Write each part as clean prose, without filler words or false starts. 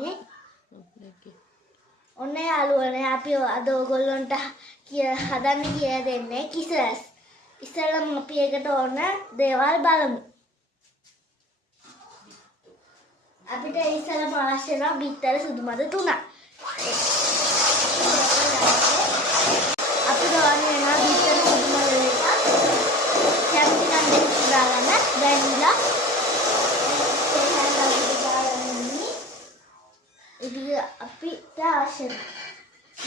නේ ඔන්න යාළුවනේ අපි අද ඔයගොල්ලන්ට හදන්න කියලා දෙන්නේ කිසස්. ඉස්සෙල්ලාම අපි ඒකට ඕන දේවල් බලමු. අපිට ඉස්සෙල්ලාම අවශ්‍ය වෙනවා බිත්තර සුදු මද 3ක්. අපිට ඕන වෙනවා බිත්තර සුදු මද එකක්. කැමති නම් දෙක දාගන්න. වැනිලා අපිට අවශ්‍ය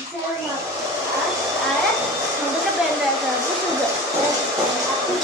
ඉස්සෙල්ලාම අර හොඳට බෙන්ඩර් කරපු සුදු. අපි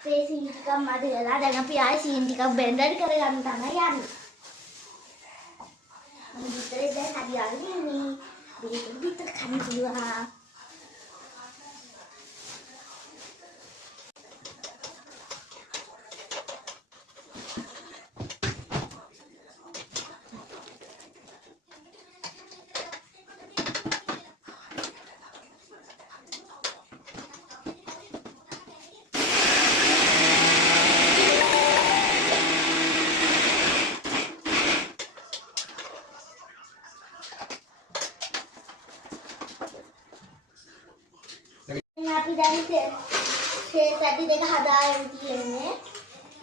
අපේ සීනි ටිකක් මඩ වෙලා දැන් අපි ආයෙ සීනි ටිකක් බෙන්ඩර් කරගන්න තමයි යන්නේ. මම විතරේ දැන් හරියන්නේ නේ. විතර කන්න පුළුවන්. අපි දැන් පැටි දෙක හදාගෙන තියෙන්නේ.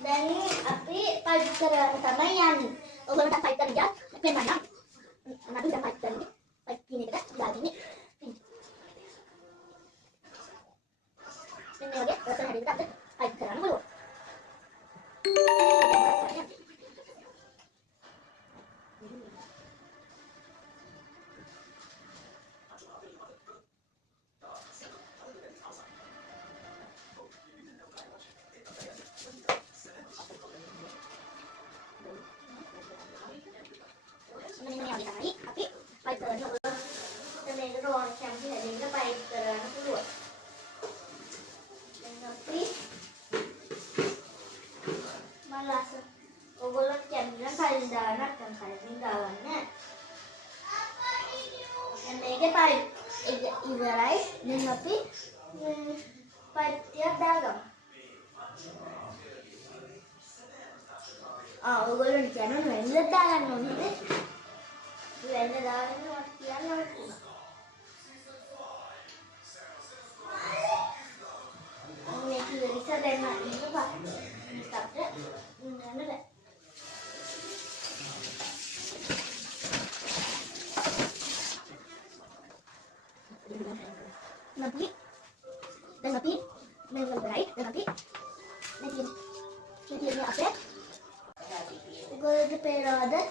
දැන් අපි පයිප් කරන්න තමයි යන්නේ. ඔයගොල්ලන්ට පයිප් කරන්න ගියත් පෙන්නන්න. නඩු දැන් පයිප් කරන්නේ. පයිප් කියන එකට දාගන්නේ. මෙන්න වගේ රස හැදෙන්න අපිට පයිප් කරන්න පුළුවන්. ඔයගොල්ලෝ කැමති නම් කලින් දාන්න නැත්නම් කලින් දාන්න. දැන් මේකේ පයිප් එක ඉවරයි. දැන් අපි පයිප් ටික දාගමු. ඔයගොල්ලෝ කියනවා වෙන්න දාගන්න ඕනේ. වෙන්න දාගන්න මට කියන්න ඕනේ. මේක ඉතින් දැන් ඉන්න බා. Nanti memang baik, nanti ini apa? Gue ke periode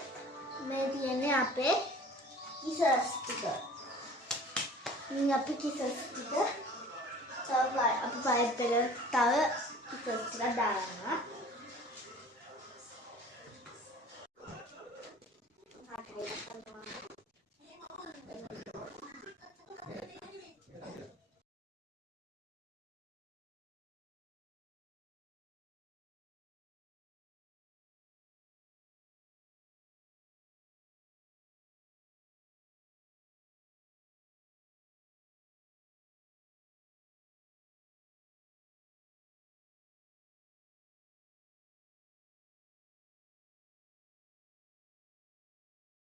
medianya apa? Kisah stiker. Ini apa kisah stiker? Sampai apa periode tahu kisah stiker dalam. Ayan,